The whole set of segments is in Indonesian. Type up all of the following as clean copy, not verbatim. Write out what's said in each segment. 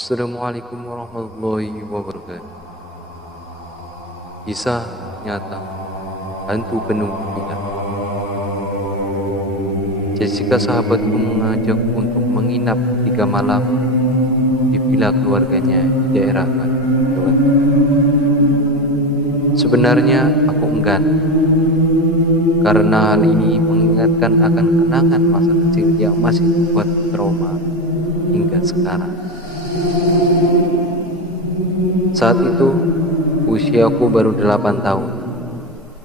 Assalamualaikum warahmatullahi wabarakatuh. Kisah nyata hantu penuh hilang. Jessica sahabatku mengajak untuk menginap 3 malam di villa keluarganya di daerah Bandung, Jawa Timur. Sebenarnya aku enggan, karena hal ini mengingatkan akan kenangan masa kecil yang masih membuat trauma hingga sekarang. Saat itu, usiaku baru 8 tahun,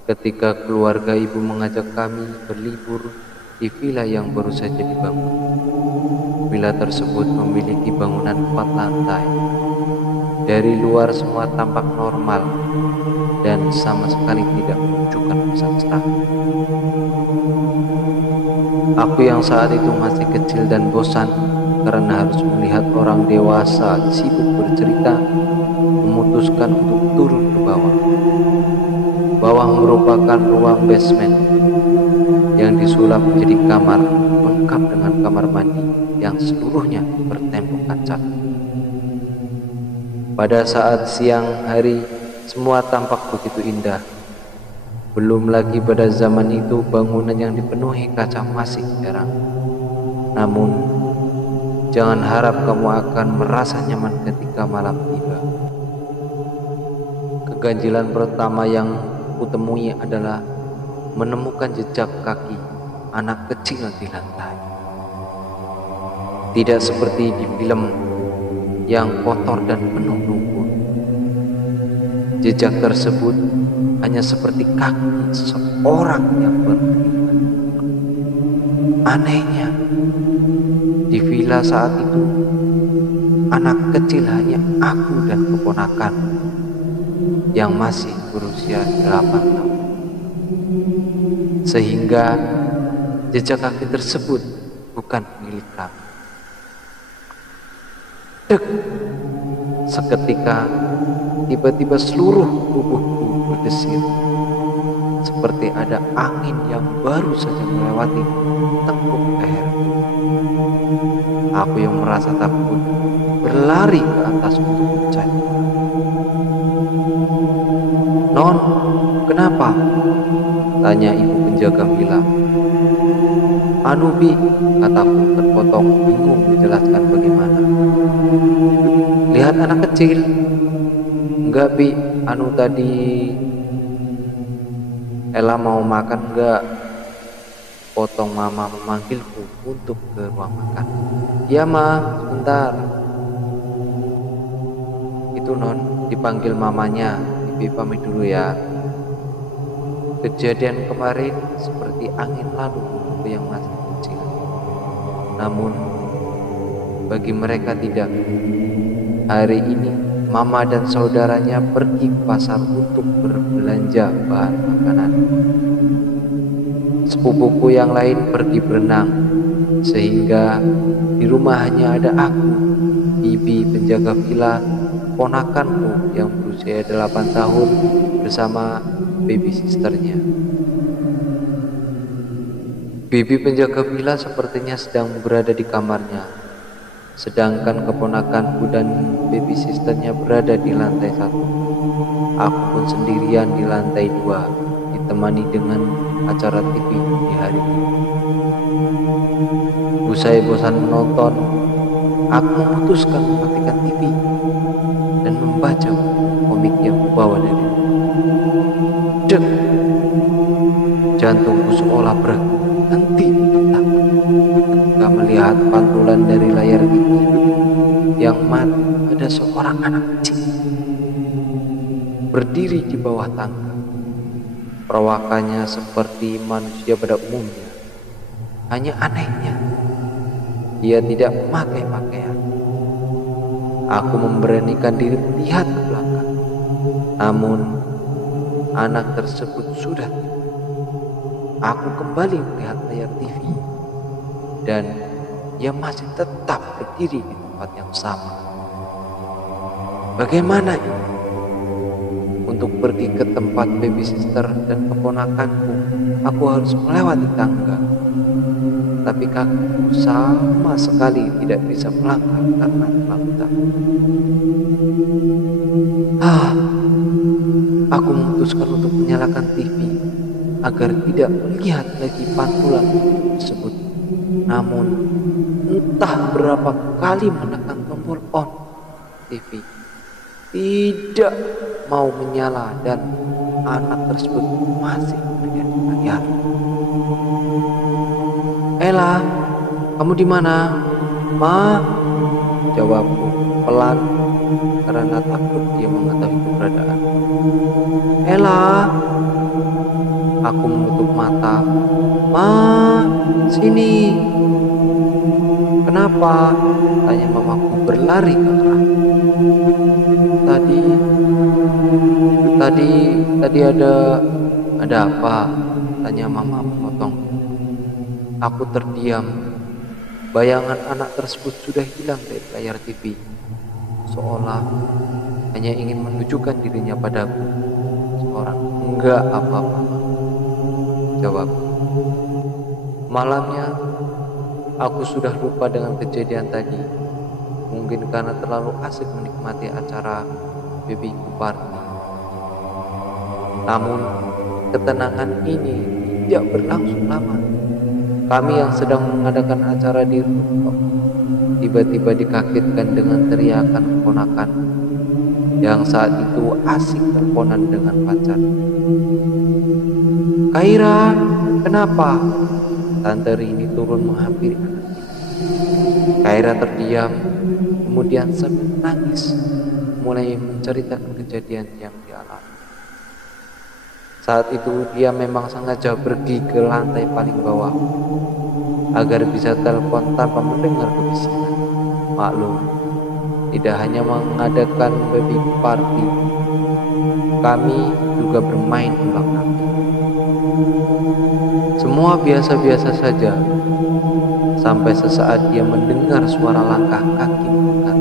ketika keluarga ibu mengajak kami berlibur di villa yang baru saja dibangun. Villa tersebut memiliki bangunan 4 lantai. Dari luar semua tampak normal dan sama sekali tidak menunjukkan kesan seram. Aku yang saat itu masih kecil dan bosan karena harus melihat orang dewasa sibuk bercerita, memutuskan untuk turun ke bawah. Bawah merupakan ruang basement yang disulap menjadi kamar lengkap dengan kamar mandi yang seluruhnya bertembok kaca. Pada saat siang hari, semua tampak begitu indah. Belum lagi pada zaman itu bangunan yang dipenuhi kaca masih jarang. Namun, jangan harap kamu akan merasa nyaman ketika malam tiba. Keganjilan pertama yang kutemui adalah menemukan jejak kaki anak kecil di lantai. Tidak seperti di film yang kotor dan penuh lumpur. Jejak tersebut hanya seperti kaki seorang yang berkeringat. Anehnya, di villa saat itu, anak kecil hanya aku dan keponakan yang masih berusia 8 tahun. Sehingga jejak kaki tersebut bukan milik kami. Dek! Seketika, tiba-tiba seluruh tubuhku berdesir, seperti ada angin yang baru saja melewati tengkuk leher. Aku yang merasa takut berlari ke atas untuk mencari. "Non, kenapa?" tanya ibu penjaga villa. "Anu Bi," kataku terpotong bingung menjelaskan bagaimana. "Lihat anak kecil." "Enggak Bi, anu tadi Ella mau makan enggak?" potong mama memanggilku untuk ke ruang makan. "Iya Ma, sebentar." "Itu Non," dipanggil mamanya, "Bibi pamit dulu ya." Kejadian kemarin seperti angin lalu untuk yang masih kecil. Namun, bagi mereka tidak. Hari ini, mama dan saudaranya pergi ke pasar untuk berbelanja bahan makanan. Sepupuku yang lain pergi berenang, sehingga di rumah hanya ada aku, bibi penjaga villa, ponakanku yang berusia 8 tahun bersama baby sisternya. Bibi penjaga villa sepertinya sedang berada di kamarnya, sedangkan keponakanku dan baby sisternya berada di lantai 1. Aku pun sendirian di lantai 2, ditemani dengan acara TV di hari ini. Usai bosan menonton, aku memutuskan mematikan TV dan membaca komik yang kubawa dari rumah. Dek! Jantungku seolah berhenti berdetak ketika melihat pantulan dari layar TV yang mana ada seorang anak kecil berdiri di bawah tangga. Perawakannya seperti manusia pada umumnya. Hanya anehnya, dia tidak memakai pakaian. Aku memberanikan diri melihat ke belakang. Namun, anak tersebut sudah tiba. Aku kembali melihat layar TV dan ia masih tetap berdiri di tempat yang sama. Bagaimana ini? Untuk pergi ke tempat baby sister dan keponakanku, aku harus melewati tangga. tapi kakiku sama sekali tidak bisa melangkah karena terlalu takut. Aku memutuskan untuk menyalakan TV agar tidak melihat lagi pantulan tersebut. Namun entah berapa kali menekan tombol on, TV tidak mau menyala dan anak tersebut masih melihat layar. "Ella, kamu di mana?" "Ma," jawabku pelan karena takut dia mengetahui keberadaan. "Ella." Aku menutup mata. "Ma, sini." "Kenapa?" tanya mamaku berlari ke arah. Tadi ada apa?" tanya mama memotong. Aku terdiam. Bayangan anak tersebut sudah hilang dari layar TV, seolah hanya ingin menunjukkan dirinya padaku. Seorang "Enggak apa-apa," jawab. Malamnya aku sudah lupa dengan kejadian tadi. Mungkin karena terlalu asik menikmati acara baby party. Namun ketenangan ini tidak berlangsung lama. Kami yang sedang mengadakan acara di rooftop tiba-tiba dikagetkan dengan teriakan keponakan yang saat itu asik teleponan dengan pacar. "Kaira, kenapa?" Tante Rini turun menghampiri anak itu. Kaira terdiam, kemudian sambil menangis mulai menceritakan kejadian yang dialami. Saat itu dia memang sengaja pergi ke lantai paling bawah agar bisa telepon tanpa mendengar kebisikan. Maklum, tidak hanya mengadakan baby party, kami juga bermain ulang kaki. Semua biasa-biasa saja, sampai sesaat dia mendengar suara langkah kaki mendekat.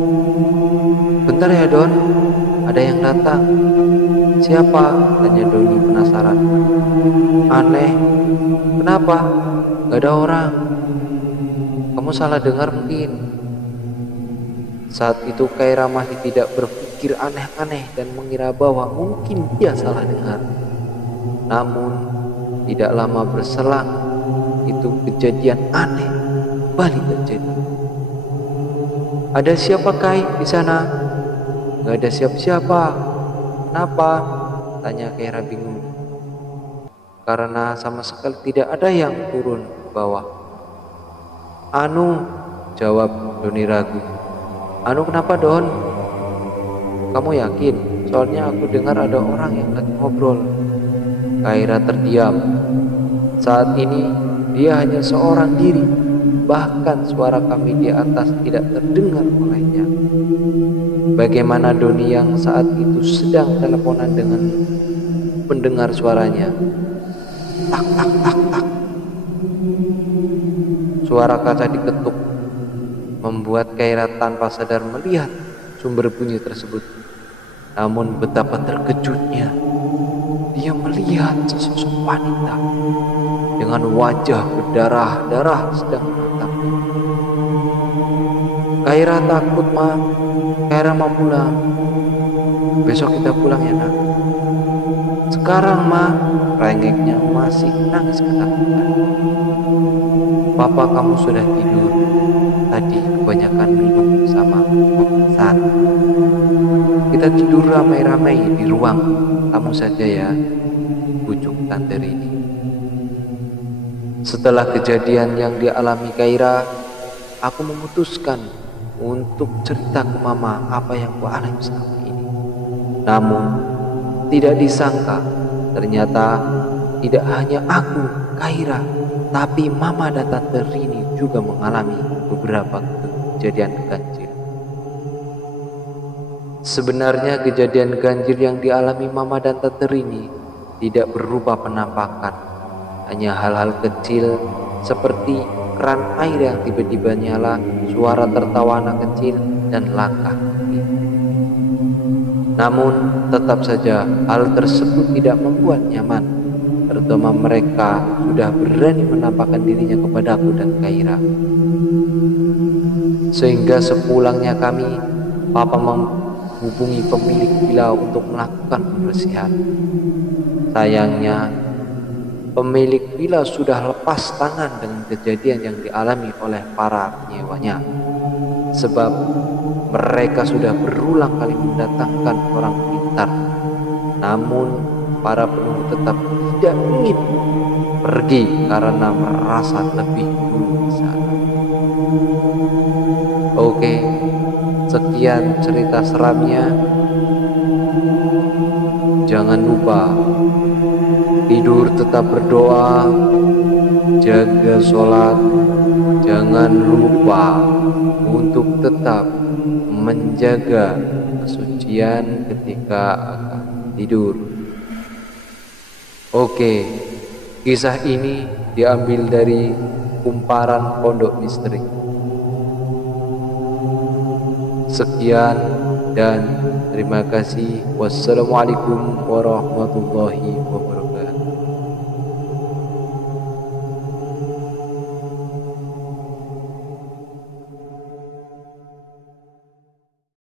"Bentar ya Don, ada yang datang." "Siapa?" tanya Doni penasaran. "Aneh, kenapa? Gak ada orang." "Kamu salah dengar mungkin." Saat itu Kaira masih tidak berpikir aneh-aneh dan mengira bahwa mungkin dia salah dengar. Namun tidak lama berselang, itu kejadian aneh kembali terjadi. "Ada siapa Kai di sana?" "Gak ada siapa-siapa." "Kenapa?" tanya Kaira bingung. "Karena sama sekali tidak ada yang turun ke bawah." "Anu," jawab Doni ragu. "Anu kenapa Don?" "Kamu yakin? Soalnya aku dengar ada orang yang lagi ngobrol." Kaira terdiam. Saat ini dia hanya seorang diri, bahkan suara kami di atas tidak terdengar olehnya. Bagaimana Doni yang saat itu sedang teleponan dengan pendengar suaranya? Tak tak tak tak. Suara kaca diketuk membuat Kaira tanpa sadar melihat sumber bunyi tersebut. Namun betapa terkejutnya dia melihat sesosok wanita dengan wajah berdarah-darah sedang menatapnya. "Kaira takut Ma, Kaira mau pulang." "Besok kita pulang ya nak." "Sekarang Ma," rengeknya masih menangis ketakutan. "Papa kamu sudah tidur. Tadi kebanyakan minum sama obat. Kita tidur ramai-ramai di ruang tamu saja ya," bujuk Tante Rini. Setelah kejadian yang dialami Kaira, aku memutuskan untuk cerita ke Mama apa yang kualami selama ini. Namun tidak disangka ternyata tidak hanya aku, Kaira, tapi Mama dan Tante Rini juga mengalami beberapa kejadian ganjil. Sebenarnya kejadian ganjil yang dialami Mama dan Tante Rini tidak berubah penampakan, hanya hal-hal kecil seperti keran air yang tiba-tiba nyala, suara tertawa anak kecil, dan langkah kaki. Namun tetap saja hal tersebut tidak membuat nyaman. terutama mereka sudah berani menampakkan dirinya kepadaku dan Kaira. Sehingga sepulangnya kami, Papa menghubungi pemilik villa untuk melakukan pembersihan. Sayangnya, pemilik villa sudah lepas tangan dengan kejadian yang dialami oleh para penyewanya. Sebab mereka sudah berulang kali mendatangkan orang pintar. Namun para penunggu tetap tidak ingin pergi karena merasa lebih dulu di sana. Oke, sekian cerita seramnya. Jangan lupa tidur tetap berdoa, jaga sholat, jangan lupa untuk tetap menjaga kesucian ketika akan tidur. Oke, kisah ini diambil dari Kumparan Pondok Misteri. Sekian dan terima kasih. Wassalamualaikum warahmatullahi wabarakatuh.